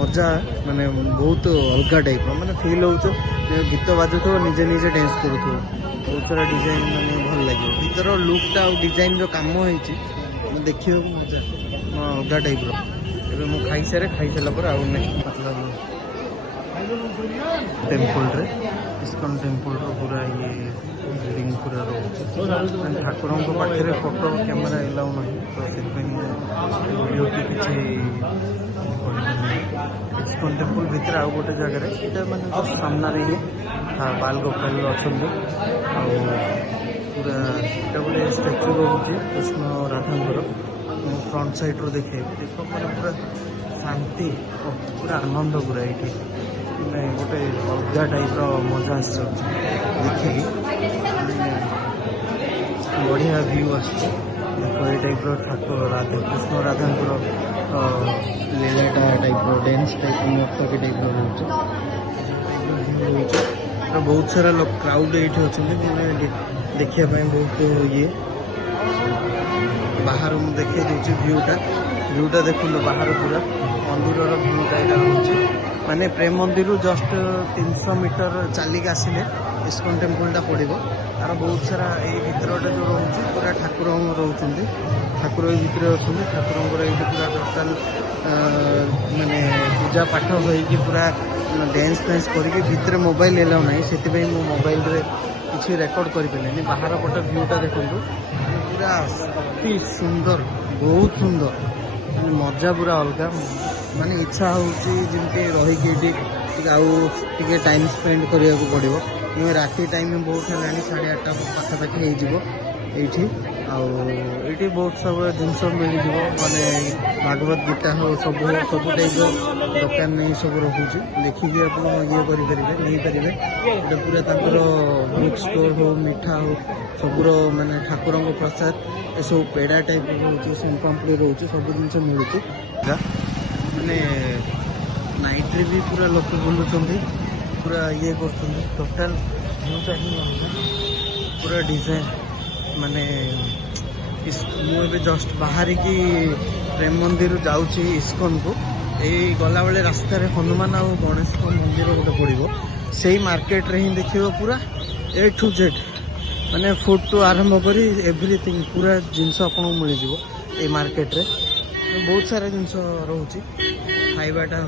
मजा माने बहुत अलग टाइप माने फील हो गीत बाजुथो निजे निजे डांस करूथो बहुत सारा डिजाइन माने भल लगे भीतर लुकटा और डिजाइन जो काम होती देखिए मजा अलग टाइप रु खाई सारे खाई सारा पर आउ नेक्स्ट मतलब टेम्पल रे इस्कन टेम्पल पूरा ये बिल्डिंग पूरा रोचे ठाकुर पाखे फोटो कैमेरा एलाउ ना तो से वीडियो की किसी इस्कन टेम्पल भितर आउ गोटे जगह ये मैंने जस्ट सामने ये बाल गोपाल अच्छा पूरा गोटे स्टाच्यू रोचे कृष्ण राधांकर फ्रंट साइड रू देखे देख मैंने पूरा शांति पूरा आनंद पूरा ये गोटे अलग टाइप मजा देखिए बढ़िया व्यू आस टाइप ठाकुर राधा कृष्ण राधांकर लीलाटा टाइप डांस टाइप नर्तकी टाइप रोचे बहुत सारा लोग क्राउड ये अच्छा देखापी बहुत ये बाहर मुझे देखे दूसरी व्यूटा देखो बाहर पूरा मंदिर व्यूटा यहाँ रोचे माने प्रेम मंदिर जस्ट 300 मीटर चलिक आसिले इस्कन टेम्पलटा पड़ो तार बहुत सारा ये भितरटा जो रोचे पूरा ठाकुर रोच ठाकुर भितर अच्छा ठाकुर ये पूरा टोटाल माने पूजा पाठ हो पूरा डांस फैंस करके भितर मोबाइल एलाउ ना से मो मोबाइल रे किसी रेकर्ड कर बाहर पटे व्यूटा देखो पूरा अति सुंदर बहुत सुंदर मजा पूरा अलग माने इच्छा होची जिनके रही आउे टाइम स्पेंड करने को पड़ो क्योंकि राति टाइम बहुत है 8:30 पाखापाखि ये बहुत सब जिन मिल माने भागवत गीता हो सब टाइप दुकान नहीं सब रखुच्छी देखिए आप ये करेंगे पूरा बुक स्टोर हो मिठा हो सबूर माने ठाकुर प्रसाद ये सब पेड़ा टाइप रोचे सोनपापड़ी रोचे सब जिन मिलूँ माने नाइट रे भी पूरा लोक बुलूं पूरा ये कर टोटाल व्यूटा ही पूरा डिजाइन माने मुझे जस्ट बाहर की प्रेम मंदिर जाऊँगी इस्कन को यही गला बेले रास्ता हनुमान और गणेश मंदिर गोटे पड़ो से मार्केट रे ही देखिए पूरा ए टू जेड माने फूड टू आरंभ कर एवरीथिंग पूरा जिनस आपको मिल जाए मार्केट रे बहुत सारा जिनस रोचे खाइबाटा